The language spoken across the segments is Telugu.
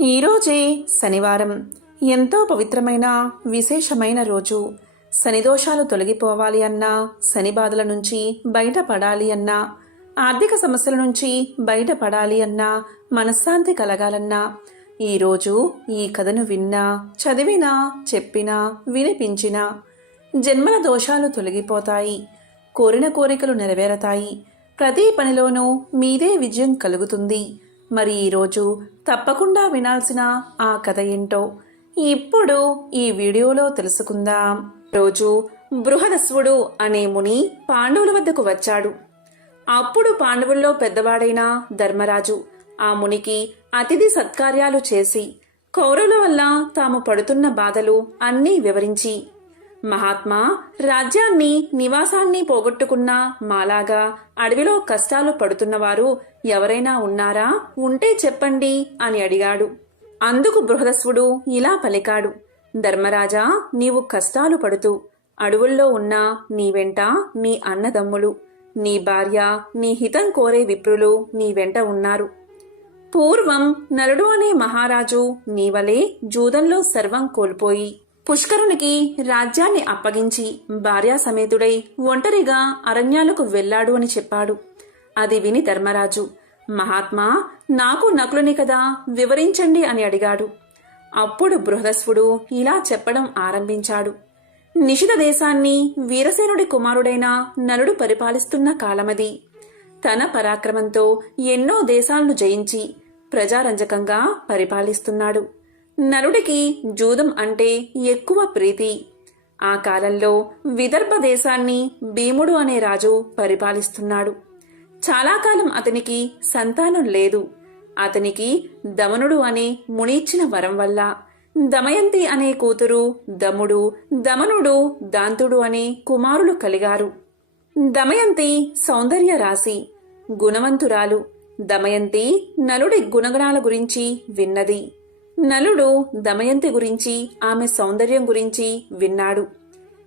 ఈరోజే శనివారం. ఎంతో పవిత్రమైన విశేషమైన రోజు. శనిదోషాలు తొలగిపోవాలి అన్నా, శని బాధల నుంచి బయటపడాలి అన్నా, ఆర్థిక సమస్యల నుంచి బయటపడాలి అన్నా, మనశ్శాంతి కలగాలన్నా ఈరోజు ఈ కథను విన్నా, చదివినా, చెప్పినా, వినిపించినా జన్మల దోషాలు తొలగిపోతాయి. కోరిన కోరికలు నెరవేరతాయి. ప్రతి పనిలోనూ మీదే విజయం కలుగుతుంది. మరి ఈరోజు తప్పకుండా వినాల్సిన ఆ కథ ఏంటో ఇప్పుడు ఈ వీడియోలో తెలుసుకుందాం. రోజు బృహదస్వుడు అనే ముని పాండవుల వద్దకు వచ్చాడు. అప్పుడు పాండవుల్లో పెద్దవాడైన ధర్మరాజు ఆ మునికి అతిథి సత్కార్యాలు చేసి కౌరవుల వల్ల తాము పడుతున్న బాధలు అన్నీ వివరించి, మహాత్మా, రాజ్యాన్ని నివాసాన్ని పోగొట్టుకున్న మాలాగా అడవిలో కష్టాలు పడుతున్నవారు ఎవరైనా ఉన్నారా? ఉంటే చెప్పండి అని అడిగాడు. అందుకు బృహదస్వుడు ఇలా పలికాడు. ధర్మరాజా, నీవు కష్టాలు పడుతూ అడవుల్లో ఉన్న నీ వెంట నీ అన్నదమ్ములు, నీ భార్య, నీ హితం కోరే విప్రులు నీ వెంట ఉన్నారు. పూర్వం నలుడు అనే మహారాజు నీవలే జూదంలో సర్వం కోల్పోయి పుష్కరునికి రాజ్యాన్ని అప్పగించి భార్యా సమేతుడై ఒంటరిగా అరణ్యాలకు వెళ్లాడు అని చెప్పాడు. అది విని ధర్మరాజు, మహాత్మా, నాకు నకులుని కదా, వివరించండి అని అడిగాడు. అప్పుడు బృహదస్వుడు ఇలా చెప్పడం ఆరంభించాడు. నిషిత దేశాన్ని వీరసేనుడి కుమారుడైన నలుడు పరిపాలిస్తున్న కాలమది. తన పరాక్రమంతో ఎన్నో దేశాలను జయించి ప్రజారంజకంగా పరిపాలిస్తున్నాడు. నలుడికి జూదం అంటే ఎక్కువ ప్రీతి. ఆ కాలంలో విదర్భ దేశాన్ని భీముడు అనే రాజు పరిపాలిస్తున్నాడు. చాలా కాలం అతనికి సంతానం లేదు. అతనికి దమనుడు అనే మునిచ్చిన వరం వల్ల దమయంతి అనే కూతురు దముడు, దమనుడు, దాంతుడు అనే కుమారులు కలిగారు. దమయంతి సౌందర్య రాశి, గుణవంతురాలు. దమయంతి నలుడి గుణగణాల గురించి విన్నది. నలుడు దమయంతి గురించి, ఆమె సౌందర్యం గురించి విన్నాడు.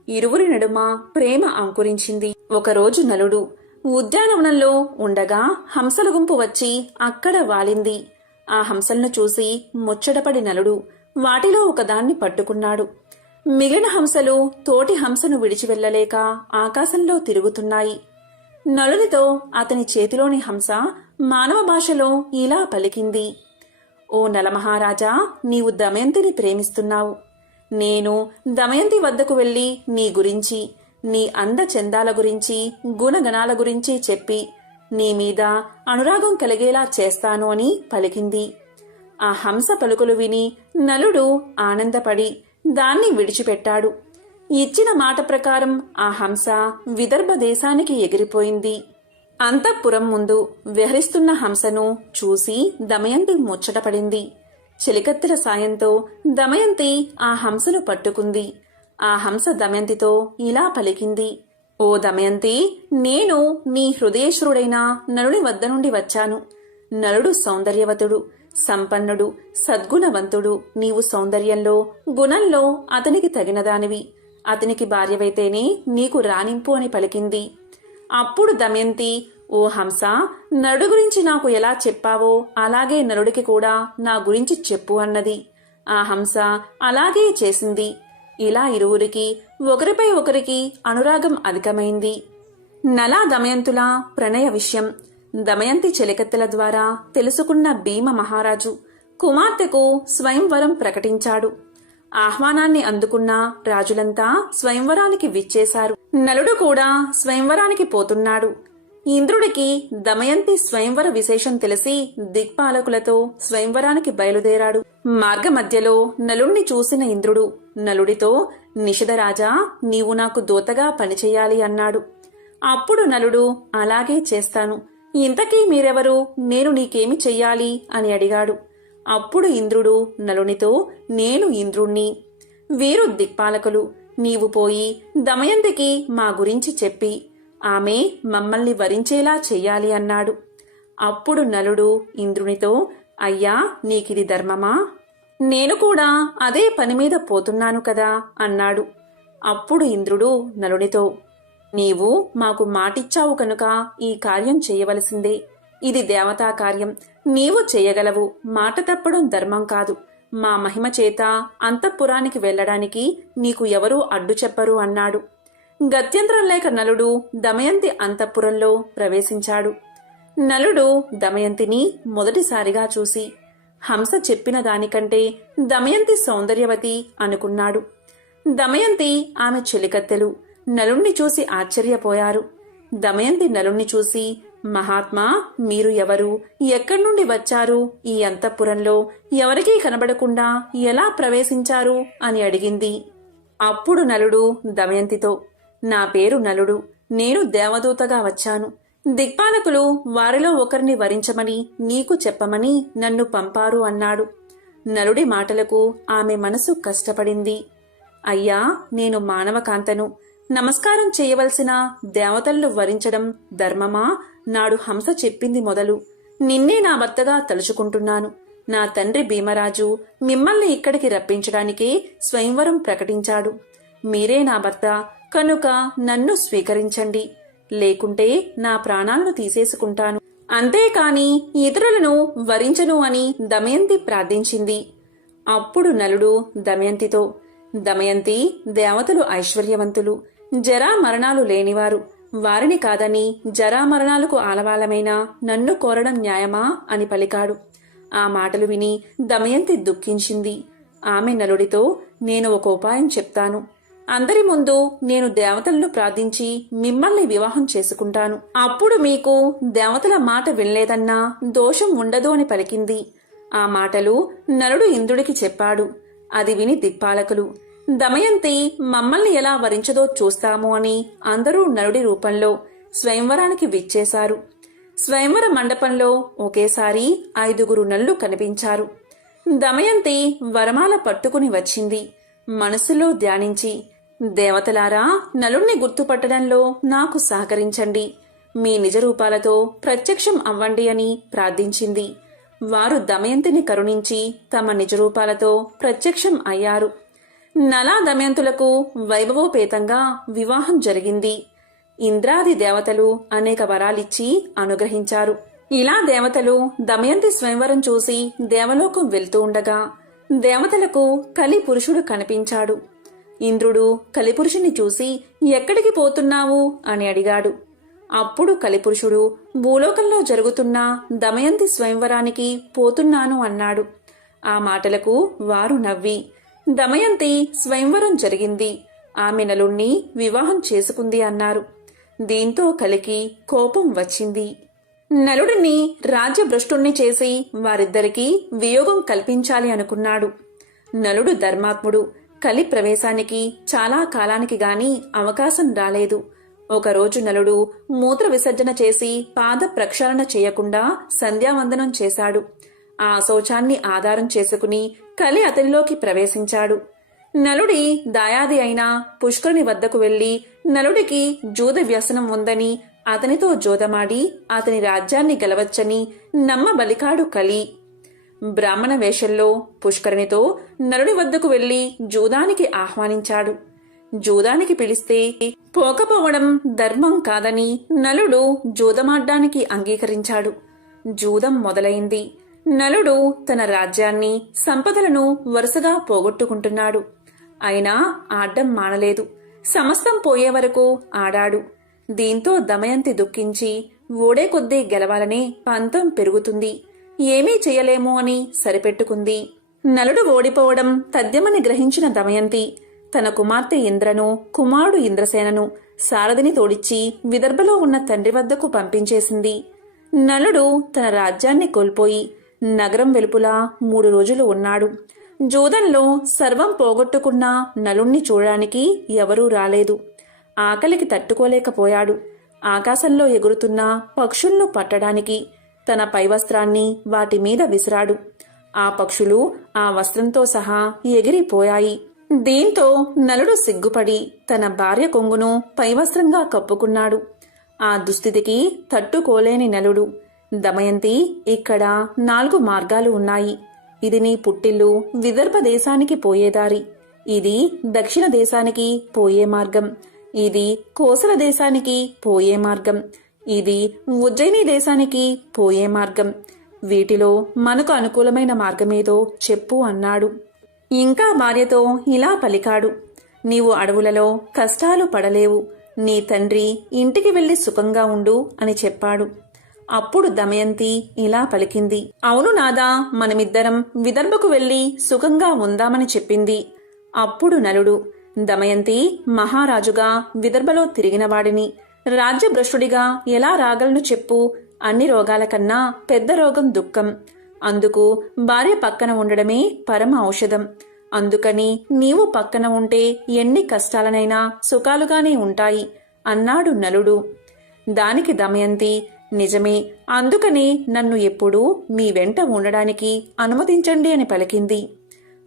ఇరువురి నడుమ ప్రేమ అంకురించింది. ఒకరోజు నలుడు ఉద్యానవనంలో ఉండగా హంసల గుంపు వచ్చి అక్కడ వాలింది. ఆ హంసలను చూసి ముచ్చటపడి నలుడు వాటిలో ఒకదాన్ని పట్టుకున్నాడు. మిగిలిన హంసలు తోటి హంసను విడిచి వెళ్లలేక ఆకాశంలో తిరుగుతున్నాయి. నలునితో అతని చేతిలోని హంస మానవ భాషలో ఇలా పలికింది. ఓ నలమహారాజా, నీవు దమయంతిని ప్రేమిస్తున్నావు. నేను దమయంతి వద్దకు వెళ్లి నీ గురించి, నీ అందచందాల గురించి, గుణగణాల గురించి చెప్పి నీ మీద అనురాగం కలిగేలా చేస్తాను అని పలికింది. ఆ హంస పలుకులు విని నలుడు ఆనందపడి దాన్ని విడిచిపెట్టాడు. ఇచ్చిన మాట ప్రకారం ఆ హంస విదర్భ దేశానికి ఎగిరిపోయింది. అంతఃపురం ముందు విహరిస్తున్న హంసను చూసి దమయంతి ముచ్చటపడింది. చెలికత్తెల సాయంతో దమయంతి ఆ హంసను పట్టుకుంది. ఆ హంస దమయంతితో ఇలా పలికింది. ఓ దమయంతి, నేను నీ హృదయేశ్వరుడైన నలుడి వద్ద నుండి వచ్చాను. నలుడు సౌందర్యవతుడు, సంపన్నుడు, సద్గుణవంతుడు. నీవు సౌందర్యంలో, గుణంలో అతనికి తగినదానివి. అతనికి భార్యవైతేనే నీకు రాణింపు అని పలికింది. అప్పుడు దమయంతి, ఓ హంస, నలుడు గురించి నాకు ఎలా చెప్పావో అలాగే నలుడికి కూడా నా గురించి చెప్పు అన్నది. ఆ హంస అలాగే చేసింది. ఇలా ఇరువురికి ఒకరిపై ఒకరికి అనురాగం అధికమైంది. నలా దమయంతుల ప్రణయ విషయం దమయంతి చెలికత్తెల ద్వారా తెలుసుకున్న భీమ మహారాజు కుమార్తెకు స్వయంవరం ప్రకటించాడు. ఆహ్వానాన్ని అందుకున్న రాజులంతా స్వయంవరానికి విచ్చేశారు. నలుడు కూడా స్వయంవరానికి పోతున్నాడు. ఇంద్రుడికి దమయంతి స్వయంవర విశేషం తెలిసి దిక్పాలకులతో స్వయంవరానికి బయలుదేరాడు. మార్గమధ్యలో నలుణ్ణి చూసిన ఇంద్రుడు నలుడితో, నిషధరాజా, నీవు నాకు దూతగా పనిచేయాలి అన్నాడు. అప్పుడు నలుడు, అలాగే చేస్తాను. ఇంతకీ మీరెవరు? నేను నీకేమి చెయ్యాలి అని అడిగాడు. అప్పుడు ఇంద్రుడు నలునితో, నేను ఇంద్రుణ్ణి. వీరు దిక్పాలకులు. నీవు పోయి దమయంతికి మా గురించి చెప్పి ఆమె మమ్మల్ని వరించేలా చెయ్యాలి అన్నాడు. అప్పుడు నలుడు ఇంద్రునితో, అయ్యా, నీకిది ధర్మమా? నేను కూడా అదే పనిమీద పోతున్నాను కదా అన్నాడు. అప్పుడు ఇంద్రుడు నలునితో, నీవు మాకు మాటిచ్చావు కనుక ఈ కార్యం చేయవలసిందే. ఇది దేవతా కార్యం. నీవు చేయగలవు, మాట తప్పడం ధర్మం కాదు. మా మహిమ చేత అంతఃపురానికి వెళ్లడానికి నీకు ఎవరూ అడ్డు చెప్పరు అన్నాడు. గత్యంతరం లేక నలుడు దమయంతి అంతఃపురంలో ప్రవేశించాడు. నలుడు దమయంతిని మొదటిసారిగా చూసి హంస చెప్పిన దానికంటే దమయంతి సౌందర్యవతి అనుకున్నాడు. దమయంతి ఆమె చెలికత్తెలు నలుణ్ణి చూసి ఆశ్చర్యపోయారు. దమయంతి నలుణ్ణి చూసి, మహాత్మా, మీరు ఎవరు? ఎక్కడి నుండి వచ్చారు? ఈ అంతఃపురంలో ఎవరికీ కనబడకుండా ఎలా ప్రవేశించారు అని అడిగింది. అప్పుడు నలుడు దమయంతితో, నా పేరు నలుడు, నేను దేవదూతగా వచ్చాను. దిక్పాలకులు వారిలో ఒకరిని వరించమని నీకు చెప్పమని నన్ను పంపారు అన్నాడు. నలుడి మాటలకు ఆమె మనసు కష్టపడింది. అయ్యా, నేను మానవకాంతను. నమస్కారం చేయవలసిన దేవతలను వరించడం ధర్మమా? నాడు హంస చెప్పింది మొదలు నిన్నే నా భర్తగా తలుచుకుంటున్నాను. నా తండ్రి భీమరాజు మిమ్మల్ని ఇక్కడికి రప్పించడానికే స్వయంవరం ప్రకటించాడు. మీరే నా భర్త కనుక నన్ను స్వీకరించండి, లేకుంటే నా ప్రాణాలను తీసేసుకుంటాను. అంతేకాని ఇతరులను వరించను అని దమయంతి ప్రార్థించింది. అప్పుడు నలుడు దమయంతితో, దమయంతి, దేవతలు ఐశ్వర్యవంతులు, జరా మరణాలు లేనివారు. వారిని కాదని జరామరణాలకు ఆలవాలమైన నన్ను కోరడం న్యాయమా అని పలికాడు. ఆ మాటలు విని దమయంతి దుఃఖించింది. ఆమె నలుడితో, నేను ఒక ఉపాయం చెప్తాను. అందరి ముందు నేను దేవతలను ప్రార్థించి మిమ్మల్ని వివాహం చేసుకుంటాను. అప్పుడు మీకు దేవతల మాట వినలేదన్నా దోషం ఉండదు అని పలికింది. ఆ మాటలు నలుడు ఇంద్రుడికి చెప్పాడు. అది విని దిక్పాలకులు, దమయంతి మమ్మల్ని ఎలా వరించదో చూస్తాము అని అందరూ నలుడి రూపంలో స్వయంవరానికి విచ్చేశారు. స్వయంవర మండపంలో ఒకేసారి 5 నల్లు కనిపించారు. దమయంతి వరమాల పట్టుకుని వచ్చింది. మనసులో ధ్యానించి, దేవతలారా, నలుణ్ణి గుర్తుపట్టడంలో నాకు సహకరించండి, మీ నిజ రూపాలతో ప్రత్యక్షం అవ్వండి అని ప్రార్థించింది. వారు దమయంతిని కరుణించి తమ నిజరూపాలతో ప్రత్యక్షం అయ్యారు. నలా దమయంతులకు వైభవోపేతంగా వివాహం జరిగింది. ఇంద్రాది దేవతలు అనేక వరాలిచ్చి అనుగ్రహించారు. ఇలా దేవతలు దమయంతి స్వయంవరం చూసి దేవలోకం వెళ్తూ ఉండగా దేవతలకు కలి పురుషుడు కనిపించాడు. ఇంద్రుడు కలిపురుషుని చూసి, ఎక్కడికి పోతున్నావు అని అడిగాడు. అప్పుడు కలిపురుషుడు, భూలోకంలో జరుగుతున్న దమయంతి స్వయంవరానికి పోతున్నాను అన్నాడు. ఆ మాటలకు వారు నవ్వి, దమయంతి స్వయంవరం జరిగింది, ఆమె నలుణ్ణి వివాహం చేసుకుంది అన్నారు. దీంతో కలికి కోపం వచ్చింది. నలుడిని రాజ్యభ్రష్టుణ్ణి చేసి వారిద్దరికీ వియోగం కల్పించాలి అనుకున్నాడు. నలుడు ధర్మాత్ముడు. కలి ప్రవేశానికి చాలా కాలానికి గాని అవకాశం రాలేదు. ఒకరోజు నలుడు మూత్ర విసర్జన చేసి పాద ప్రక్షాళన చేయకుండా సంధ్యావందనం చేశాడు. ఆ శౌచాన్ని ఆధారం చేసుకుని కలి అతనిలోకి ప్రవేశించాడు. నలుడి దాయాది అయిన పుష్కరుని వద్దకు వెళ్లి నలుడికి జూద వ్యసనం ఉందని అతనితో జోదమాడి అతని రాజ్యాన్ని గెలవచ్చని నమ్మబలికాడు కలి. బ్రాహ్మణ వేషంలో పుష్కరునితో నలుడి వద్దకు వెళ్లి జూదానికి ఆహ్వానించాడు. జూదానికి పిలిస్తే పోకపోవడం ధర్మం కాదని నలుడు జూదమాడ్డానికి అంగీకరించాడు. జూదం మొదలైంది. నలుడు తన రాజ్యాన్ని, సంపదలను వరుసగా పోగొట్టుకుంటున్నాడు. అయినా ఆడ్డం మానలేదు. సమస్తం పోయే వరకు ఆడాడు. దీంతో దమయంతి దుఃఖించి ఓడే కొద్దీ గెలవాలనే పంతం పెరుగుతుంది, ఏమీ చెయ్యలేము అని సరిపెట్టుకుంది. నలుడు ఓడిపోవడం తథ్యమని గ్రహించిన దమయంతి తన కుమార్తె ఇంద్రను, కుమారుడు ఇంద్రసేనను, సారథిని తోడిచ్చి విదర్భలో ఉన్న తండ్రి వద్దకు పంపించేసింది. నలుడు తన రాజ్యాన్ని కోల్పోయి నగరం వెలుపులా 3 రోజులు ఉన్నాడు. జూదంలో సర్వం పోగొట్టుకున్న నలుణ్ణి చూడడానికి ఎవరూ రాలేదు. ఆకలికి తట్టుకోలేకపోయాడు. ఆకాశంలో ఎగురుతున్న పక్షులను పట్టడానికి తన పైవస్త్రాన్ని వాటి మీద విసిరాడు. ఆ పక్షులు ఆ వస్త్రంతో సహా ఎగిరిపోయాయి. దీంతో నలుడు సిగ్గుపడి తన భార్య కొంగును పైవస్త్రంగా కప్పుకున్నాడు. ఆ దుస్థితికి తట్టుకోలేని నలుడు, దమయంతి, ఇక్కడ 4 మార్గాలు ఉన్నాయి. ఇది నీ పుట్టిల్లు విదర్భ దేశానికి పోయేదారి, ఇది దక్షిణ దేశానికి పోయే మార్గం, ఇది కోసల దేశానికి పోయే మార్గం, ఇది ఉజ్జయిని దేశానికి పోయే మార్గం, వీటిలో మనకు అనుకూలమైన మార్గమేదో చెప్పు అన్నాడు. ఇంకా భార్యతో ఇలా పలికాడు. నీవు అడవులలో కష్టాలు పడలేవు, నీ తండ్రి ఇంటికి వెళ్లి సుఖంగా ఉండు అని చెప్పాడు. అప్పుడు దమయంతి ఇలా పలికింది. అవును నాదా, మనమిద్దరం విదర్భకు వెళ్లి సుఖంగా ఉందామని చెప్పింది. అప్పుడు నలుడు, దమయంతి మహారాజుగా విదర్భలో తిరిగినవాడిని రాజ్యభ్రష్టుడిగా ఎలా రాగలను చెప్పు? అన్ని రోగాల కన్నా పెద్ద రోగం దుఃఖం. అందుకు భార్య పక్కన ఉండడమే పరమ ఔషధం. అందుకని నీవు పక్కన ఉంటే ఎన్ని కష్టాలనైనా సుఖాలుగానే ఉంటాయి అన్నాడు నలుడు. దానికి దమయంతి, నిజమే, అందుకని నన్ను ఎప్పుడూ మీ వెంట ఉండడానికి అనుమతించండి అని పలికింది.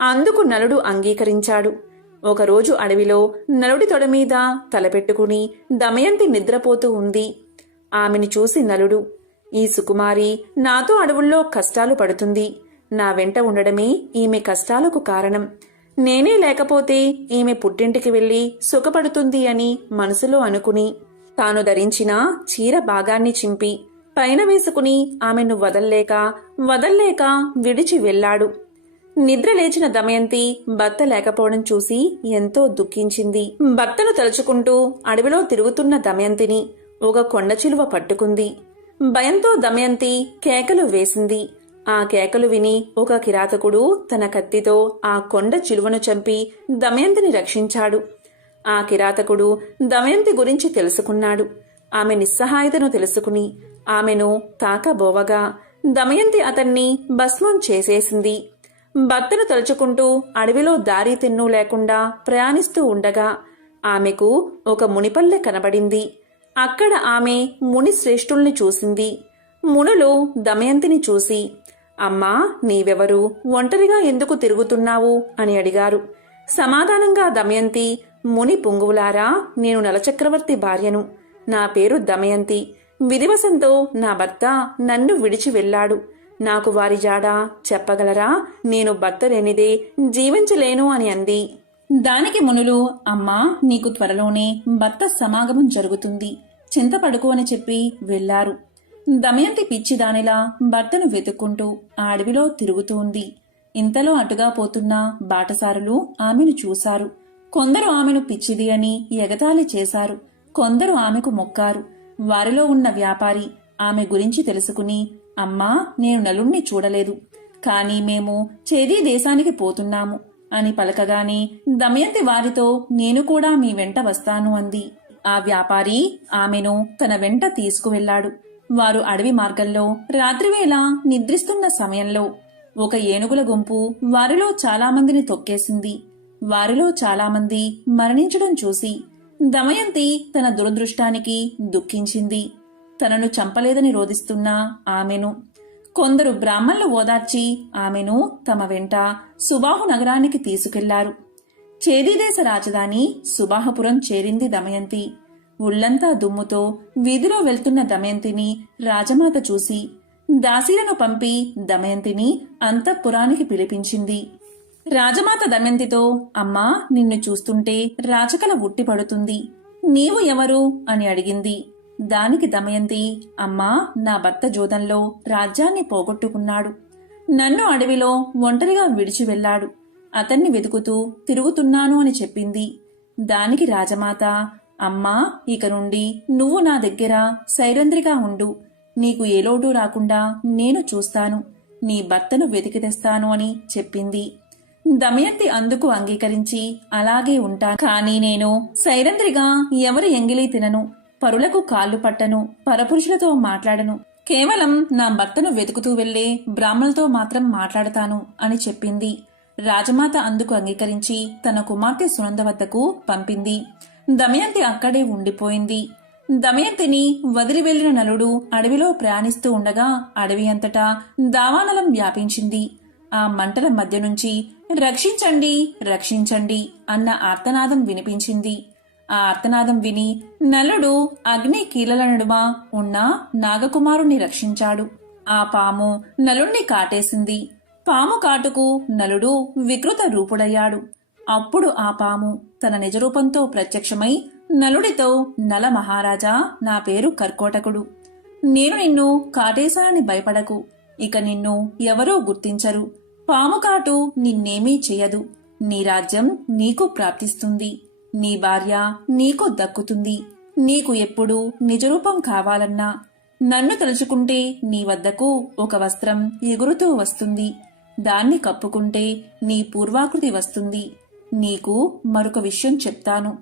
అందుకు నలుడు అంగీకరించాడు. ఒకరోజు అడవిలో నలుడి తొడమీద తలపెట్టుకుని దమయంతి నిద్రపోతూ ఉంది. ఆమెను చూసి నలుడు, ఈ సుకుమారి నాతో అడవుల్లో కష్టాలు పడుతుంది. నా వెంట ఉండడమే ఈమె కష్టాలకు కారణం. నేనే లేకపోతే ఈమె పుట్టింటికి వెళ్లి సుఖపడుతుంది అని మనసులో అనుకుని తాను ధరించిన చీర భాగాన్ని చింపి పైన వేసుకుని ఆమెను వదల్లేక విడిచి వెళ్లాడు. నిద్ర లేచిన దమయంతి భర్త లేకపోవడం చూసి ఎంతో దుఃఖించింది. భర్తను తలుచుకుంటూ అడవిలో తిరుగుతున్న దమయంతిని ఒక కొండ చిలువ పట్టుకుంది. భయంతో దమయంతి కేకలు వేసింది. ఆ కేకలు విని ఒక కిరాతకుడు తన కత్తితో ఆ కొండ చిలువను చంపి దమయంతిని రక్షించాడు. ఆ కిరాతకుడు దమయంతి గురించి తెలుసుకున్నాడు. ఆమె నిస్సహాయతను తెలుసుకుని ఆమెను తాకబోవగా దమయంతి అతన్ని భస్మం చేసేసింది. భర్తను తలుచుకుంటూ అడవిలో దారి తెన్ను లేకుండా ప్రయాణిస్తూ ఉండగా ఆమెకు ఒక మునిపల్లె కనబడింది. అక్కడ ఆమె ముని శ్రేష్ఠుల్ని చూసింది. మునులు దమయంతిని చూసి, అమ్మా, నీవెవరు, ఒంటరిగా ఎందుకు తిరుగుతున్నావు అని అడిగారు. సమాధానంగా దమయంతి, ముని పుంగువులారా, నేను నలచక్రవర్తి భార్యను. నా పేరు దమయంతి. విధివశంతో నా భర్త నన్ను విడిచి వెళ్లాడు. నాకు వారి జాడ చెప్పగలరా? నేను భర్త లేనిదే జీవించలేను అని అంది. దానికి మునులు, అమ్మా, నీకు త్వరలోనే భర్త సమాగమం జరుగుతుంది, చింతపడుకు అని చెప్పి వెళ్లారు. దమయంతి పిచ్చిదానిలా భర్తను వెతుక్కుంటూ ఆ అడవిలో తిరుగుతూ ఉంది. ఇంతలో అటుగా పోతున్న బాటసారులు ఆమెను చూశారు. కొందరు ఆమెను పిచ్చిది అని ఎగతాళి చేశారు. కొందరు ఆమెకు మొక్కారు. వారిలో ఉన్న వ్యాపారి ఆమె గురించి తెలుసుకుని, అమ్మా, నేను నలుణ్ణి చూడలేదు, కాని మేము చేదీ దేశానికి పోతున్నాము అని పలకగానే దమయంతి వారితో, నేను కూడా మీ వెంట వస్తాను అంది. ఆ వ్యాపారి ఆమెను తన వెంట తీసుకువెళ్లాడు. వారు అడవి మార్గంలో రాత్రివేళ నిద్రిస్తున్న సమయంలో ఒక ఏనుగుల గుంపు వారిలో చాలామందిని తొక్కేసింది. వారిలో చాలామంది మరణించడం చూసి దమయంతి తన దురదృష్టానికి దుఃఖించింది. తనను చంపలేదని రోదిస్తున్న ఆమెను కొందరు బ్రాహ్మణులు ఓదార్చి ఆమెను తమ వెంట సుబాహు నగరానికి తీసుకెళ్లారు. చేదీదేశ రాజధాని సుబాహపురం చేరింది దమయంతి. ఉళ్లంతా దుమ్ముతో వీధిలో వెళ్తున్న దమయంతిని రాజమాత చూసి దాసీలను పంపి దమయంతిని అంతఃపురానికి పిలిపించింది. రాజమాత దమయంతితో, అమ్మా, నిన్ను చూస్తుంటే రాచకల ఉట్టిపడుతుంది. నీవు ఎవరు అని అడిగింది. దానికి దమయంతి, అమ్మా, నా భర్త జోదంలో రాజ్యాన్ని పోగొట్టుకున్నాడు. నన్ను అడవిలో ఒంటరిగా విడిచి వెళ్లాడు. అతన్ని వెతుకుతూ తిరుగుతున్నాను అని చెప్పింది. దానికి రాజమాత, అమ్మా, ఇక నుండి నువ్వు నా దగ్గర సైరంధ్రిగా ఉండు. నీకు ఏ లోటు రాకుండా నేను చూస్తాను. నీ భర్తను వెతికి తెస్తాను అని చెప్పింది. దమయంతి అందుకు అంగీకరించి, అలాగే ఉంటాను, కానీ నేను సైరంధ్రిగా ఎవరి ఎంగిలి తినను, పరులకు కాళ్ళు పట్టను, పరపురుషులతో మాట్లాడను. కేవలం నా భర్తను వెతుకుతూ వెళ్లే బ్రాహ్మణులతో మాత్రం మాట్లాడతాను అని చెప్పింది. రాజమాత అందుకు అంగీకరించి తన కుమార్తె సునంద వద్దకు పంపింది. దమయంతి అక్కడే ఉండిపోయింది. దమయంతిని వదిలి వెళ్లిన నలుడు అడవిలో ప్రయాణిస్తూ ఉండగా అడవి అంతటా దావానలం వ్యాపించింది. ఆ మంటల మధ్య నుంచి రక్షించండి, రక్షించండి అన్న ఆర్తనాదం వినిపించింది. ఆ ఆర్తనాదం విని నలుడు అగ్ని కీలల నడుమ ఉన్న నాగకుమారుణ్ణి రక్షించాడు. ఆ పాము నలుణ్ణి కాటేసింది. పాము కాటుకు నలుడు వికృత రూపుడయ్యాడు. అప్పుడు ఆ పాము తన నిజరూపంతో ప్రత్యక్షమై నలుడితో, నల మహారాజా, నా పేరు కర్కోటకుడు. నేను నిన్ను కాటేశానని భయపడకు. ఇక నిన్ను ఎవరూ గుర్తించరు. పాముకాటు నిన్నేమీ చెయ్యదు. నీ రాజ్యం నీకు ప్రాప్తిస్తుంది. నీ భార్య నీకు దక్కుతుంది. నీకు ఎప్పుడు నిజరూపం కావాలన్నా నన్ను తలుచుకుంటే నీ వద్దకు ఒక వస్త్రం ఎగురుతూ వస్తుంది. దాన్ని కప్పుకుంటే నీ పూర్వాకృతి వస్తుంది. నీకు మరొక విషయం చెప్తాను.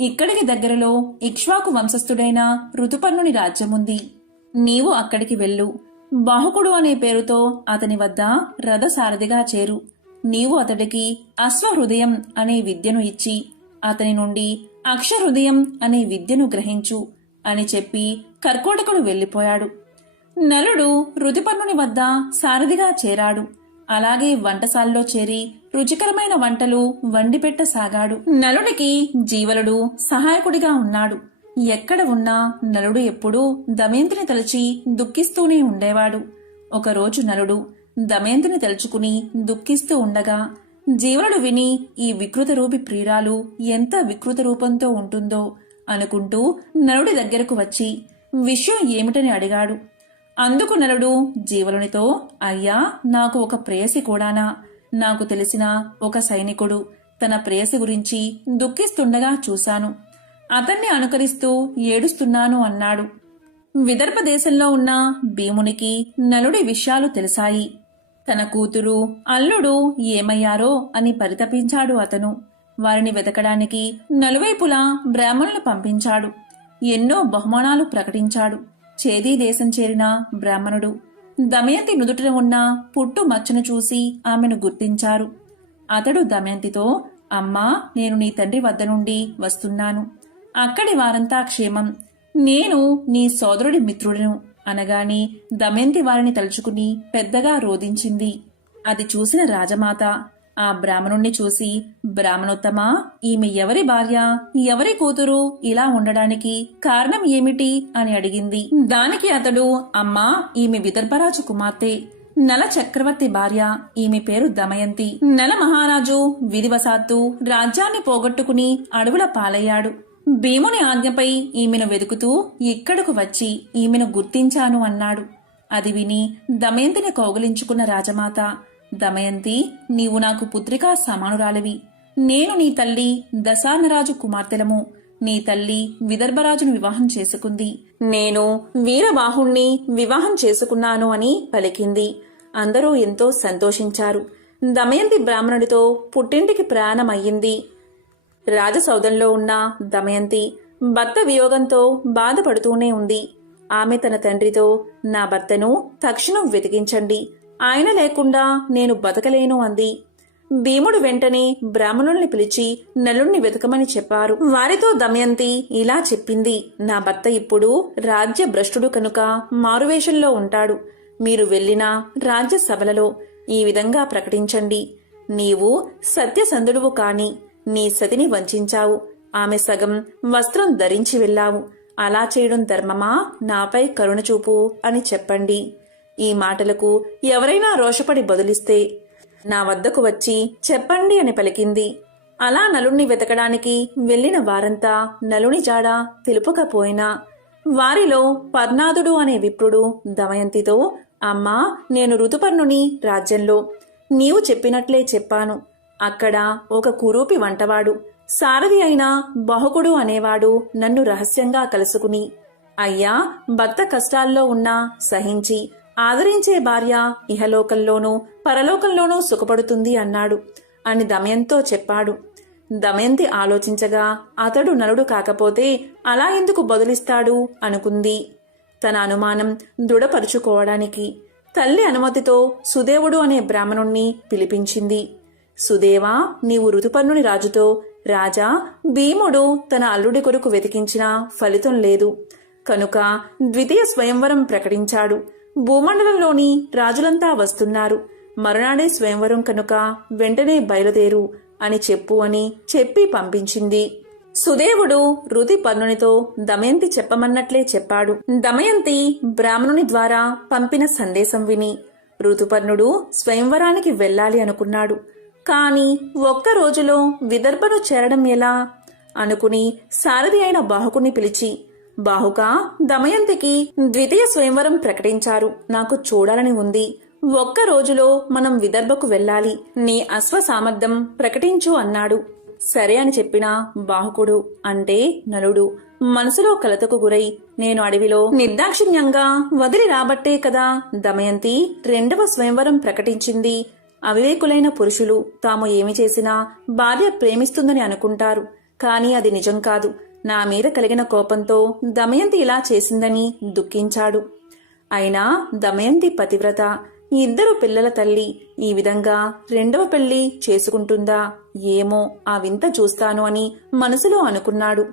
ఇక్కడికి దగ్గరలో ఇక్ష్వాకు వంశస్థుడైన ఋతుపర్ణుని రాజ్యముంది. నీవు అక్కడికి వెళ్ళు. బాహుకుడు అనే పేరుతో అతని వద్ద రథసారథిగా చేరు. నీవు అతడికి అశ్వహృదయం అనే విద్యను ఇచ్చి అతని నుండి అక్షహృదయం అనే విద్యను గ్రహించు అని చెప్పి కర్కోటకుడు వెళ్లిపోయాడు. నలుడు ఋతుపర్ణుని వద్ద సారథిగా చేరాడు. అలాగే వంటశాలలో చేరి రుచికరమైన వంటలు వండిపెట్టసాగాడు. నలుడికి జీవలుడు సహాయకుడిగా ఉన్నాడు. ఎక్కడ ఉన్నా నలుడు ఎప్పుడూ దమయంతిని తలచి దుఃఖిస్తూనే ఉండేవాడు. ఒకరోజు నలుడు దమయంతిని తలుచుకుని దుఃఖిస్తూ ఉండగా జీవలుడు విని ఈ వికృత రూపి ప్రియురాలు ఎంత వికృత రూపంతో ఉంటుందో అనుకుంటూ నలుడి దగ్గరకు వచ్చి విషయం ఏమిటని అడిగాడు. అందుకు నలుడు జీవలునితో, అయ్యా, నాకు ఒక ప్రేయసి కూడానా? నాకు తెలిసిన ఒక సైనికుడు తన ప్రేయసి గురించి దుఃఖిస్తుండగా చూశాను. అతన్ని అనుకరిస్తూ ఏడుస్తున్నాను అన్నాడు. విదర్భ దేశంలో ఉన్న భీమునికి నలుడి విషయాలు తెలిసాయి. తన కూతురు అల్లుడు ఏమయ్యారో అని పరితపించాడు అతను. వారిని వెతకడానికి నలువైపులా బ్రాహ్మణులు పంపించాడు. ఎన్నో బహుమానాలు ప్రకటించాడు. చేదీ దేశం చేరిన బ్రాహ్మణుడు దమయంతి నుదుటిన ఉన్న పుట్టు మచ్చను చూసి ఆమెను గుర్తించారు. అతడు దమయంతితో, అమ్మా, నేను నీ తండ్రి వద్ద నుండి వస్తున్నాను. అక్కడి వారంతా క్షేమం. నేను నీ సోదరుడి మిత్రుడను అనగాని దమయంతి వారిని తలుచుకుని పెద్దగా రోదించింది. అది చూసిన రాజమాత ఆ బ్రాహ్మణుణ్ణి చూసి, బ్రాహ్మణోత్తమా, ఈమె ఎవరి భార్య, ఎవరి కూతురు, ఇలా ఉండడానికి కారణం ఏమిటి అని అడిగింది. దానికి అతడు, అమ్మా, ఈమె విదర్భరాజు కుమార్తె, నల చక్రవర్తి భార్య. ఈమె పేరు దమయంతి. నల మహారాజు విధివశాత్తు రాజ్యాన్ని పోగొట్టుకుని అడవుల పాలయ్యాడు. భీముని ఆజ్ఞపై ఈమెను వెతుకుతూ ఇక్కడకు వచ్చి ఈమెను గుర్తించాను అన్నాడు. అది విని దమయంతిని కౌగిలించుకున్న రాజమాత, దమయంతి, నీవు నాకు పుత్రికా సమానురాలివి. నేను నీ తల్లి దశార్ణరాజు కుమార్తెలము. నీ తల్లి విదర్భరాజును వివాహం చేసుకుంది. నేను వీరబాహుణ్ణి వివాహం చేసుకున్నాను అని పలికింది. అందరూ ఎంతో సంతోషించారు. దమయంతి బ్రాహ్మణుడితో పుట్టింటికి ప్రయాణమయ్యింది. రాజసౌధంలో ఉన్న దమయంతి భర్త వియోగంతో బాధపడుతూనే ఉంది. ఆమె తన తండ్రితో, నా భర్తను తక్షణం వెతికించండి, ఆయన లేకుండా నేను బతకలేను అంది. భీముడు వెంటనే బ్రాహ్మణుల్ని పిలిచి నలుణ్ణి వెతకమని చెప్పారు. వారితో దమయంతి ఇలా చెప్పింది, నా భర్త ఇప్పుడు రాజ్య భ్రష్టుడు కనుక మారువేషంలో ఉంటాడు. మీరు వెళ్లినా రాజ్య సభలలో ఈ విధంగా ప్రకటించండి, నీవు సత్యసంధుడువు కాని నీ సతిని వంచావు. ఆమె సగం వస్త్రం ధరించి వెళ్లావు. అలా చేయడం ధర్మమా? నాపై కరుణ చూపు అని చెప్పండి. ఈ మాటలకు ఎవరైనా రోషపడి బదులిస్తే నా వద్దకు వచ్చి చెప్పండి అని పలికింది. అలా నలుణ్ణి వెతకడానికి వెళ్లిన వారంతా నలుని జాడ తెలుపకపోయినా వారిలో పర్ణాదుడు అనే విప్రుడు దమయంతితో, అమ్మా, నేను ఋతుపర్ణుని రాజ్యంలో నీవు చెప్పినట్లే చెప్పాను. అక్కడ ఒక కురూపి వంటవాడు సారథి అయిన బాహుకుడు అనేవాడు నన్ను రహస్యంగా కలుసుకుని, అయ్యా, భర్త కష్టాల్లో ఉన్నా సహించి ఆదరించే భార్య ఇహలోకంలోనూ పరలోకంలోనూ సుఖపడుతుంది అన్నాడు అని దమయంతో చెప్పాడు. దమయంతి ఆలోచించగా అతడు నలుడు కాకపోతే అలా ఎందుకు బదులిస్తాడు అనుకుంది. తన అనుమానం దృఢపరుచుకోవడానికి తల్లి అనుమతితో సుదేవుడు అనే బ్రాహ్మణుణ్ణి పిలిపించింది. సుదేవా, నీవు ఋతుపర్ణుని రాజుతో, రాజా, భీముడు తన అల్లుడి కొరకు వెతికించినా ఫలితం లేదు కనుక ద్వితీయ స్వయంవరం ప్రకటించాడు. భూమండలంలోని రాజులంతా వస్తున్నారు. మరునాడే స్వయంవరం కనుక వెంటనే బయలుదేరు అని చెప్పు అని చెప్పి పంపించింది. సుదేవుడు ఋతుపర్ణునితో దమయంతి చెప్పమన్నట్లే చెప్పాడు. దమయంతి బ్రాహ్మణుని ద్వారా పంపిన సందేశం విని ఋతుపర్ణుడు స్వయంవరానికి వెళ్లాలి అనుకున్నాడు. కాని ఒక్క రోజులో విదర్భను చేరడం ఎలా అనుకుని సారథి అయిన బాహుకుని పిలిచి, బాహుక దమయంతికి ద్వితీయ స్వయంవరం ప్రకటించారు. నాకు చూడాలని ఉంది. ఒక్క రోజులో మనం విదర్భకు వెళ్ళాలి. నీ అశ్వ సామర్థ్యం ప్రకటించు అన్నాడు. సరే అని చెప్పిన బాహుకుడు అంటే నలుడు మనసులో కలతకు గురై, నేను అడవిలో నిర్దాక్షిణ్యంగా వదిలి రాబట్టే కదా దమయంతి రెండవ స్వయంవరం ప్రకటించింది. అవివేకులైన పురుషులు తాము ఏమి చేసినా భార్య ప్రేమిస్తుందని అనుకుంటారు. కాని అది నిజం కాదు. నా మీద కలిగిన కోపంతో దమయంతి ఇలా చేసిందని దుఃఖించాడు. అయినా దమయంతి పతివ్రత, ఇద్దరు పిల్లల తల్లి ఈ విధంగా రెండవ పెళ్లి చేసుకుంటుందా ఏమో, ఆ వింత చూస్తాను అని మనసులో అనుకున్నాడు.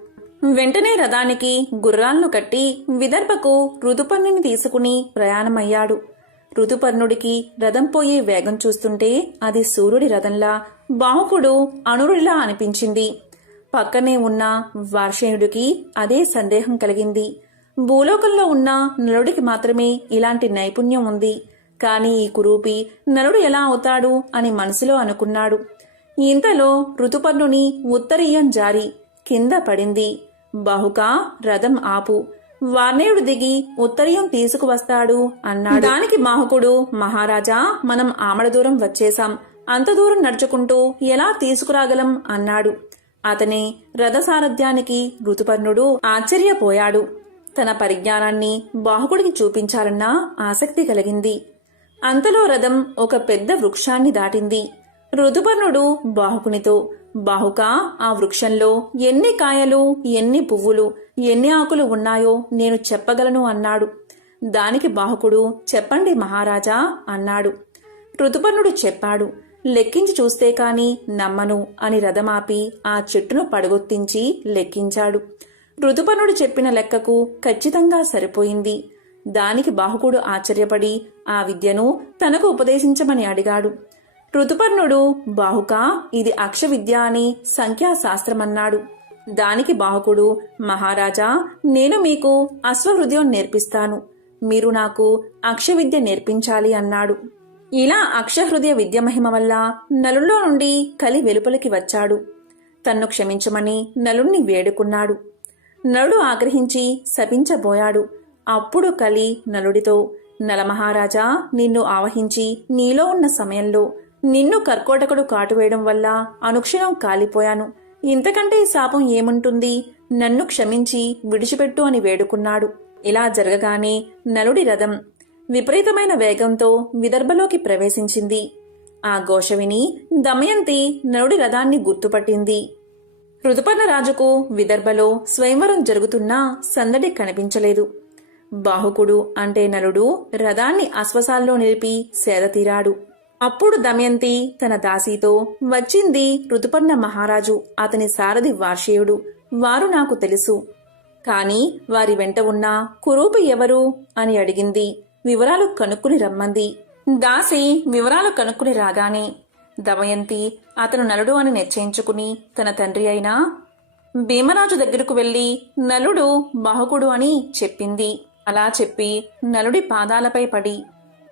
వెంటనే రథానికి గుర్రాలను కట్టి విదర్భకు ఋతుపర్ణుని తీసుకుని ప్రయాణమయ్యాడు. ఋతుపర్ణుడికి రథం పోయే వేగం చూస్తుంటే అది సూర్యుడి రథంలా, బాహుకుడు అనురుడిలా అనిపించింది. పక్కనే ఉన్న వార్షేయుడికి అదే సందేహం కలిగింది. భూలోకంలో ఉన్న నలుడికి మాత్రమే ఇలాంటి నైపుణ్యం ఉంది. కాని ఈ కురూపి నలుడు ఎలా అవుతాడు అని మనసులో అనుకున్నాడు. ఇంతలో ఋతుపర్ణుని ఉత్తరీయం జారి కింద పడింది. బాహుక రథం ఆపు, వార్ణేయుడు దిగి ఉత్తరీయం తీసుకువస్తాడు అన్నాడు. దానికి బాహుకుడు, మహారాజా మనం ఆమడ దూరం వచ్చేశాం, అంత దూరం నడుచుకుంటూ ఎలా తీసుకురాగలం అన్నాడు. అతని రథసారథ్యానికి ఋతుపర్ణుడు ఆశ్చర్యపోయాడు. తన పరిజ్ఞానాన్ని బాహుకుడికి చూపించాలన్న ఆసక్తి కలిగింది. అంతలో రథం ఒక పెద్ద వృక్షాన్ని దాటింది. ఋతుపర్ణుడు బాహుకునితో, బాహుక ఆ వృక్షంలో ఎన్ని కాయలు, ఎన్ని పువ్వులు, ఎన్ని ఆకులు ఉన్నాయో నేను చెప్పగలను అన్నాడు. దానికి బాహుకుడు, చెప్పండి మహారాజా అన్నాడు. ఋతుపర్ణుడు చెప్పాడు. లెక్కించి చూస్తే కాని నమ్మను అని రథమాపి ఆ చెట్టును పడగొత్తించి లెక్కించాడు. ఋతుపర్ణుడు చెప్పిన లెక్కకు ఖచ్చితంగా సరిపోయింది. దానికి బాహుకుడు ఆశ్చర్యపడి ఆ విద్యను తనకు ఉపదేశించమని అడిగాడు. ఋతుపర్ణుడు, బాహుక ఇది అక్ష విద్య అని సంఖ్యాశాస్త్రమన్నాడు. దానికి బాహుకుడు, మహారాజా నేను మీకు అశ్వహృదయం నేర్పిస్తాను, మీరు నాకు అక్ష విద్య నేర్పించాలి అన్నాడు. ఇలా అక్షహృదయ విద్య మహిమ వల్ల నలుల్లో నుండి కలి వెలుపలికి వచ్చాడు. తన్ను క్షమించమని నలుణ్ణి వేడుకున్నాడు. నలుడు ఆగ్రహించి శపించబోయాడు. అప్పుడు కలి నలుడితో, నలమహారాజా నిన్ను ఆవహించి నీలో ఉన్న సమయంలో నిన్ను కర్కోటకుడు కాటువేయడం వల్ల అనుక్షణం కాలిపోయాను. ఇంతకంటే శాపం ఏముంటుంది? నన్ను క్షమించి విడిచిపెట్టు అని వేడుకున్నాడు. ఇలా జరగగానే నలుడి రథం విపరీతమైన వేగంతో విదర్భలోకి ప్రవేశించింది. ఆ ఘోష విని దమయంతి నలుడి రథాన్ని గుర్తుపట్టింది. ఋతుపర్ణరాజుకు విదర్భలో స్వయంవరం జరుగుతున్నా సందడి కనిపించలేదు. బాహుకుడు అంటే నలుడు రథాన్ని అశ్వసాల్లో నిలిపి సేదతీరాడు. అప్పుడు దమయంతి తన దాసీతో, వచ్చింది ఋతుపర్ణ మహారాజు, అతని సారథి వార్షేయుడు, వారు నాకు తెలుసు. కాని వారి వెంట ఉన్న కురూపి ఎవరు అని అడిగింది. వివరాలు కనుక్కుని రమ్మంది. దాసి వివరాలు కనుక్కుని రాగానే దమయంతి అతను నలుడు అని నిశ్చయించుకుని తన తండ్రి అయిన భీమరాజు దగ్గరకు వెళ్లి నలుడు బాహుకుడు అని చెప్పింది. అలా చెప్పి నలుడి పాదాలపై పడి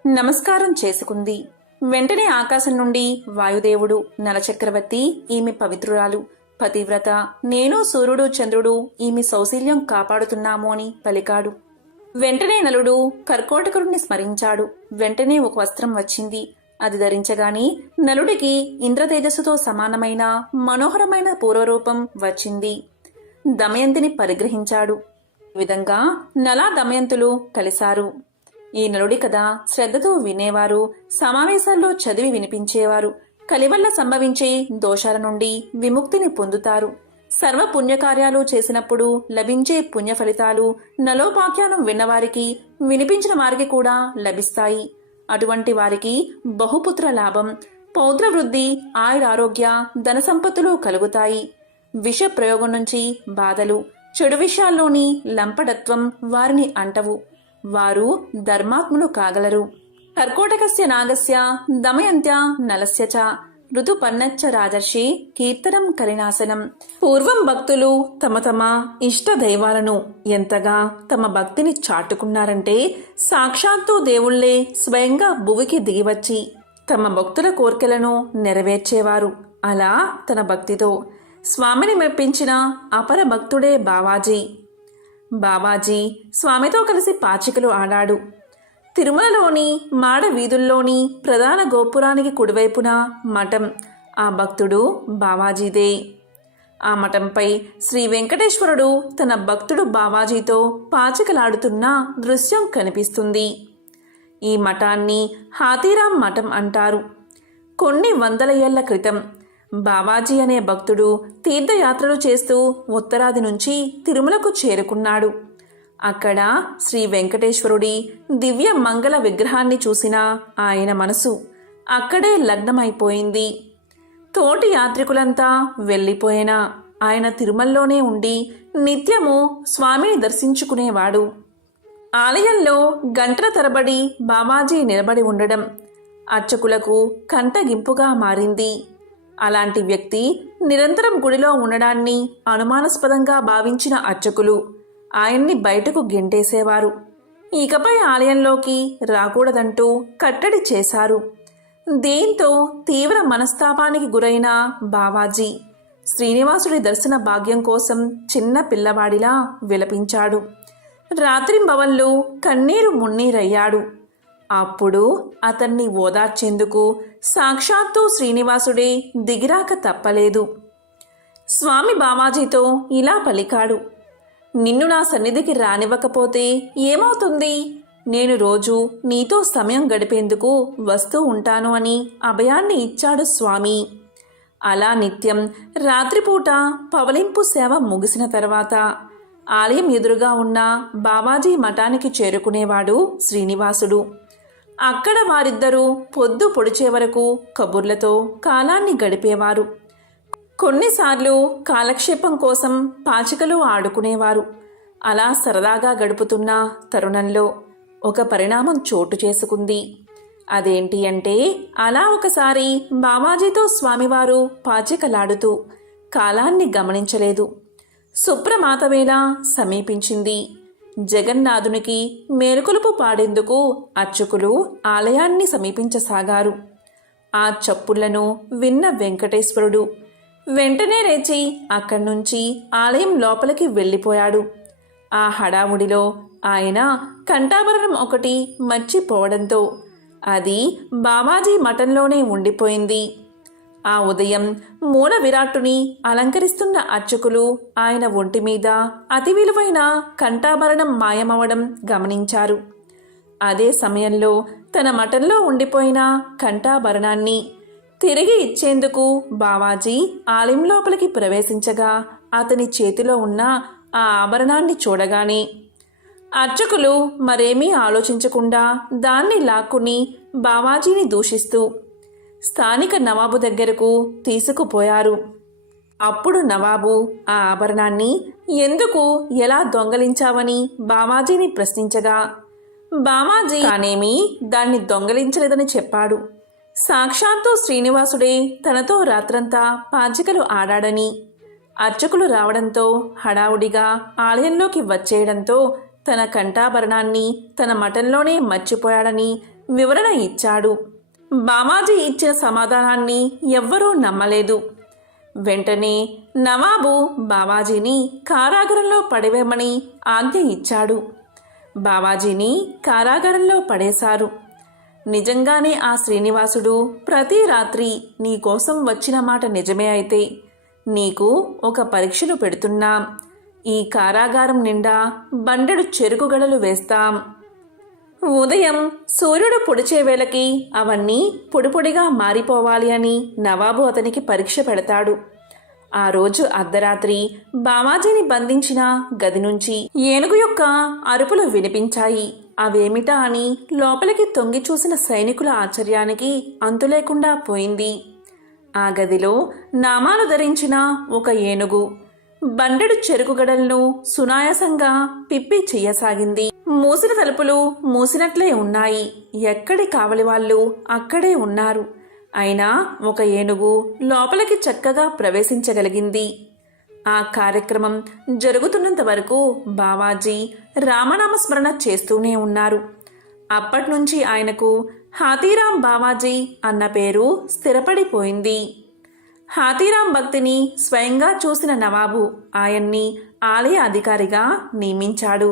నమస్కారం చేసుకుంది. వెంటనే ఆకాశం నుండి వాయుదేవుడు, నలచక్రవర్తి ఈమె పవిత్రురాలు, పతివ్రత, నేను సూర్యుడు చంద్రుడు ఈమె సౌశీల్యం కాపాడుతున్నాము అని పలికాడు. వెంటనే నలుడు కర్కోటకుడిని స్మరించాడు. వెంటనే ఒక వస్త్రం వచ్చింది. అది ధరించగాని నలుడికి ఇంద్రతేజస్సుతో సమానమైన మనోహరమైన పూర్వరూపం వచ్చింది. దమయంతిని పరిగ్రహించాడు. ఈ విధంగా నలా దమయంతులు కలిశారు. ఈ నలుడి కథ శ్రద్ధతో వినేవారు, సమావేశాల్లో చదివి వినిపించేవారు కలివల్ల సంభవించే దోషాల నుండి విముక్తిని పొందుతారు. సర్వ పుణ్యకార్యాలు చేసినప్పుడు లభించే పుణ్య ఫలితాలు నలోపాఖ్యానం విన్నవారికి, వినిపించిన వారికి కూడా లభిస్తాయి. అటువంటి వారికి బహుపుత్ర లాభం, పౌత్ర వృద్ధి, ఆయురారోగ్య, ధన సంపత్తులు కలుగుతాయి. విష ప్రయోగం నుంచి బాధలు, చెడు విషయాల్లోని లంపడత్వం వారిని అంటవు. వారు ధర్మాత్ములు కాగలరు. కర్కోటకస్య నాగస్య దమయంత్య నలస్య చ ఋతుపర్ణచ్చ రాజర్షి కీర్తనం కలినాశనం. పూర్వం భక్తులు తమ తమ ఇష్ట దైవాలను ఎంతగా తమ భక్తిని చాటుకున్నారంటే సాక్షాత్తు దేవుళ్లే స్వయంగా భువికి దిగివచ్చి తమ భక్తుల కోర్కెలను నెరవేర్చేవారు. అలా తన భక్తితో స్వామిని మెప్పించిన అపర భక్తుడే బావాజీ. బావాజీ స్వామితో కలిసి పాచికలు ఆడాడు. తిరుమలలోని మాడ వీధుల్లోని ప్రధాన గోపురానికి కుడివైపున మఠం. ఆ భక్తుడు బావాజీదే. ఆ మఠంపై శ్రీ వెంకటేశ్వరుడు తన భక్తుడు బావాజీతో పాచికలాడుతున్న దృశ్యం కనిపిస్తుంది. ఈ మఠాన్ని హాతీరాం మఠం అంటారు. కొన్ని వందల ఏళ్ల క్రితం బావాజీ అనే భక్తుడు తీర్థయాత్రలు చేస్తూ ఉత్తరాది నుంచి తిరుమలకు చేరుకున్నాడు. అక్కడ శ్రీ వెంకటేశ్వరుడి దివ్య మంగళ విగ్రహాన్ని చూసిన ఆయన మనసు అక్కడే లగ్నమైపోయింది. తోటి యాత్రికులంతా వెళ్ళిపోయినా ఆయన తిరుమలలోనే ఉండి నిత్యము స్వామిని దర్శించుకునేవాడు. ఆలయంలో గంటల తరబడి బావాజీ నిలబడి ఉండడం అర్చకులకు కంటగింపుగా మారింది. అలాంటి వ్యక్తి నిరంతరం గుడిలో ఉండడాన్ని అనుమానాస్పదంగా భావించిన అర్చకులు ఆయన్ని బయటకు గెంటేసేవారు. ఇకపై ఆలయంలోకి రాకూడదంటూ కట్టడి చేశారు. దీంతో తీవ్ర మనస్తాపానికి గురైన బావాజీ శ్రీనివాసుడి దర్శన భాగ్యం కోసం చిన్న పిల్లవాడిలా విలపించాడు. రాత్రింబవళ్ళు కన్నీరు మున్నీరయ్యాడు. అప్పుడు అతన్ని ఓదార్చేందుకు సాక్షాత్తు శ్రీనివాసుడే దిగిరాక తప్పలేదు. స్వామి బావాజీతో ఇలా పలికాడు: నిన్ను నా సన్నిధికి రానివ్వకపోతే ఏమవుతుంది? నేను రోజు నీతో సమయం గడిపేందుకు వస్తూ ఉంటాను అని అభయాన్ని ఇచ్చాడు స్వామి. అలా నిత్యం రాత్రిపూట పవలింపు సేవ ముగిసిన తర్వాత ఆలయం ఎదురుగా ఉన్న బావాజీ మఠానికి చేరుకునేవాడు శ్రీనివాసుడు. అక్కడ వారిద్దరూ పొద్దు పొడిచే వరకు కబుర్లతో కాలాన్ని గడిపేవారు. కొన్నిసార్లు కాలక్షేపం కోసం పాచికలు ఆడుకునేవారు. అలా సరదాగా గడుపుతున్న తరుణంలో ఒక పరిణామం చోటు చేసుకుంది. అదేంటి అంటే, అలా ఒకసారి బావాజీతో స్వామివారు పాచికలాడుతూ కాలాన్ని గమనించలేదు. సుప్రమాతవేళ సమీపించింది. జగన్నాథునికి మేలుకొలుపు పాడేందుకు అర్చకులు ఆలయాన్ని సమీపించసాగారు. ఆ చప్పుళ్లను విన్న వెంకటేశ్వరుడు వెంటనే లేచి అక్కడి నుంచి ఆలయం లోపలికి వెళ్ళిపోయాడు. ఆ హడావుడిలో ఆయన కంఠాభరణం ఒకటి మర్చిపోవడంతో అది బావాజీ మఠంలోనే ఉండిపోయింది. ఆ ఉదయం మూల విరాట్టుని అలంకరిస్తున్న అర్చకులు ఆయన ఒంటి మీద అతి విలువైన కంఠాభరణం మాయమవడం గమనించారు. అదే సమయంలో తన మఠంలో ఉండిపోయిన కంఠాభరణాన్ని తిరిగి ఇచ్చేందుకు బావాజీ ఆలయం లోపలికి ప్రవేశించగా అతని చేతిలో ఉన్న ఆ ఆభరణాన్ని చూడగానే అర్చకులు మరేమీ ఆలోచించకుండా దాన్ని లాక్కుని బావాజీని దూషిస్తూ స్థానిక నవాబు దగ్గరకు తీసుకుపోయారు. అప్పుడు నవాబు ఆ ఆభరణాన్ని ఎందుకు, ఎలా దొంగలించావని బావాజీని ప్రశ్నించగా బావాజీ తానేమీ దాన్ని దొంగలించలేదని చెప్పాడు. సాక్షాత్తు శ్రీనివాసుడే తనతో రాత్రంతా పాచికలు ఆడాడని, అర్చకులు రావడంతో హడావుడిగా ఆలయంలోకి వచ్చేయడంతో తన కంఠాభరణాన్ని తన మఠంలోనే మర్చిపోయాడని వివరణ ఇచ్చాడు. బావాజీ ఇచ్చిన సమాధానాన్ని ఎవ్వరూ నమ్మలేదు. వెంటనే నవాబు బావాజీని కారాగారంలో పడవేయమని ఆజ్ఞ ఇచ్చాడు. బావాజీని కారాగారంలో పడేశారు. నిజంగానే ఆ శ్రీనివాసుడు ప్రతి రాత్రి నీ కోసం వచ్చిన మాట నిజమే అయితే నీకు ఒక పరీక్షను పెడుతున్నాం. ఈ కారాగారం నిండా బండెడు చెరుకు గడలు వేస్తాం. ఉదయం సూర్యుడు పొడిచే వేళకి అవన్నీ పొడిపొడిగా మారిపోవాలి అని నవాబు అతనికి పరీక్ష పెడతాడు. ఆ రోజు అర్ధరాత్రి బావాజీని బంధించిన గది నుంచి ఏనుగు యొక్క అరుపులు వినిపించాయి. అవేమిటా అని లోపలికి తొంగి చూసిన సైనికుల ఆశ్చర్యానికి అంతులేకుండా పోయింది. ఆ గదిలో నామాలు ధరించిన ఒక ఏనుగు బండెడు చెరుకుగడలను సునాయాసంగా పిప్పి చెయ్యసాగింది. మూసిన తలుపులు మూసినట్లే ఉన్నాయి. ఎక్కడి కావలి వాళ్ళు అక్కడే ఉన్నారు. అయినా ఒక ఏనుగు లోపలికి చక్కగా ప్రవేశించగలిగింది. ఆ కార్యక్రమం జరుగుతున్నంత వరకు బావాజీ రామనామస్మరణ చేస్తూనే ఉన్నారు. అప్పట్నుంచి ఆయనకు హాతీరాం బావాజీ అన్న పేరు స్థిరపడిపోయింది. హాతీరాం భక్తిని స్వయంగా చూసిన నవాబు ఆయన్ని ఆలయ అధికారిగా నియమించాడు.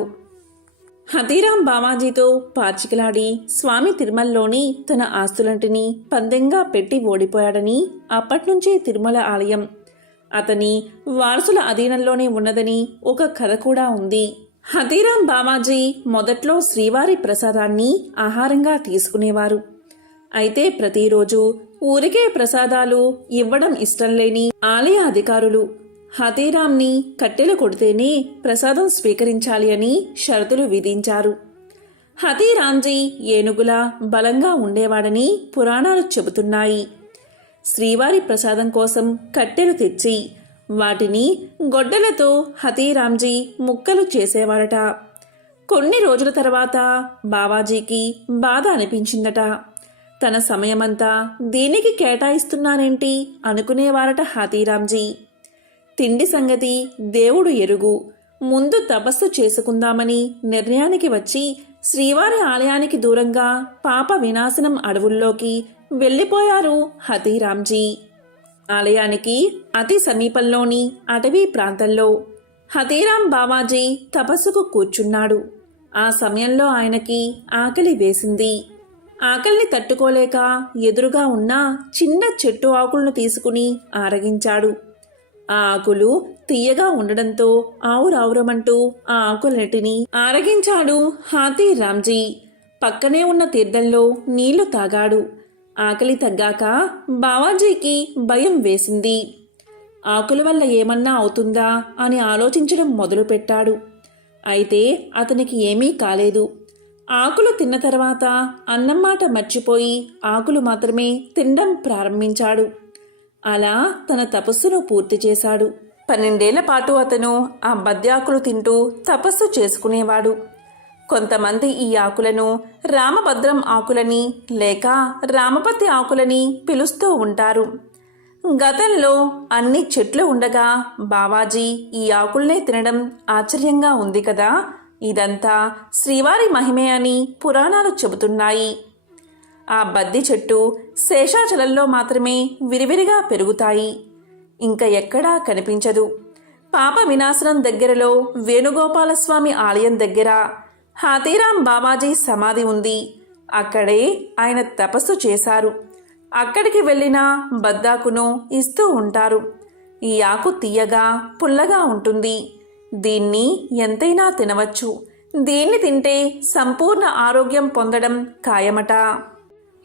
హతీరాం బావాజీతో పాచికలాడి స్వామి తిరుమలలోని తన ఆస్తులంటిని పందెంగా పెట్టి ఓడిపోయాడని, అప్పట్నుంచి తిరుమల ఆలయం అతని వారసుల అధీనంలోనే ఉన్నదని ఒక కథ కూడా ఉంది. హతీరాం బావాజీ మొదట్లో శ్రీవారి ప్రసాదాన్ని ఆహారంగా తీసుకునేవారు. అయితే ప్రతిరోజు ఊరికే ప్రసాదాలు ఇవ్వడం ఇష్టం లేని ఆలయ అధికారులు హతీరాంని కట్టెలు కొడితేనే ప్రసాదం స్వీకరించాలి అని షరతులు విధించారు. హతీరాంజీ ఏనుగులా బలంగా ఉండేవాడని పురాణాలు చెబుతున్నాయి. శ్రీవారి ప్రసాదం కోసం కట్టెలు తెచ్చి వాటిని గొడ్డలతో హతీరాంజీ ముక్కలు చేసేవాడట. కొన్ని రోజుల తర్వాత బావాజీకి బాధ అనిపించిందట. తన సమయమంతా దీనికి కేటాయిస్తున్నానేంటి అనుకునేవారట హతీరాంజీ. తిండి సంగతి దేవుడు ఎరుగు, ముందు తపస్సు చేసుకుందామని నిర్ణయానికి వచ్చి శ్రీవారి ఆలయానికి దూరంగా పాప వినాశనం అడవుల్లోకి వెళ్ళిపోయారు హతీరాంజీ. ఆలయానికి అతి సమీపంలోని అటవీ ప్రాంతంలో హతీరాం బావాజీ తపస్సుకు కూర్చున్నాడు. ఆ సమయంలో ఆయనకి ఆకలి వేసింది. ఆకలిని తట్టుకోలేక ఎదురుగా ఉన్న చిన్న చెట్టు ఆకులను తీసుకుని ఆరగించాడు. ఆ ఆకులు తీయగా ఉండడంతో ఆవురావురమంటూ ఆ ఆకులన్నిటినీ ఆరగించాడు హతీరాంజీ. పక్కనే ఉన్న తీర్థంలో నీళ్లు తాగాడు. ఆకలి తగ్గాక బావాజీకి భయం వేసింది. ఆకుల వల్ల ఏమన్నా అవుతుందా అని ఆలోచించడం మొదలుపెట్టాడు. అయితే అతనికి ఏమీ కాలేదు. ఆకులు తిన్న తర్వాత అన్నం మాట మర్చిపోయి ఆకులు మాత్రమే తినడం ప్రారంభించాడు. అలా తన తపస్సును పూర్తి చేశాడు. 12 ఏళ్ల పాటు అతను ఆ బద్యాకులు తింటూ తపస్సు చేసుకునేవాడు. కొంతమంది ఈ ఆకులను రామభద్రం ఆకులని లేక రామపతి ఆకులని పిలుస్తూ ఉంటారు. గతంలో అన్ని చెట్లు ఉండగా బావాజీ ఈ ఆకుల్నే తినడం ఆశ్చర్యంగా ఉంది కదా. ఇదంతా శ్రీవారి మహిమే అని పురాణాలు చెబుతున్నాయి. ఆ బద్ది చెట్టు శేషాచలంలో మాత్రమే విరివిరిగా పెరుగుతాయి, ఇంకా ఎక్కడా కనిపించదు. పాప వినాశనం దగ్గరలో వేణుగోపాలస్వామి ఆలయం దగ్గర హతీరాం బావాజీ సమాధి ఉంది. అక్కడే ఆయన తపస్సు చేశారు. అక్కడికి వెళ్ళిన బద్దాకును ఇస్తూ ఉంటారు. ఈ ఆకు తీయగా పుల్లగా ఉంటుంది. దీన్ని ఎంతైనా తినవచ్చు. దీన్ని తింటే సంపూర్ణ ఆరోగ్యం పొందడం ఖాయమట.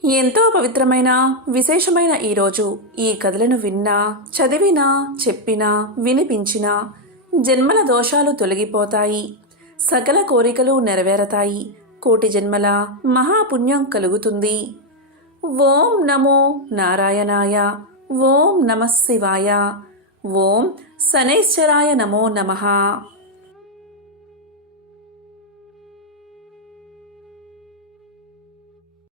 ఎంతో పవిత్రమైన విశేషమైన ఈరోజు ఈ కథలను విన్నా, చదివినా, చెప్పినా, వినిపించినా జన్మల దోషాలు తొలగిపోతాయి, సకల కోరికలు నెరవేరతాయి, కోటి జన్మల మహాపుణ్యం కలుగుతుంది. ఓం నమో నారాయణాయ. ఓం నమః శివాయ. ఓం శనైశ్చరాయ నమో నమః.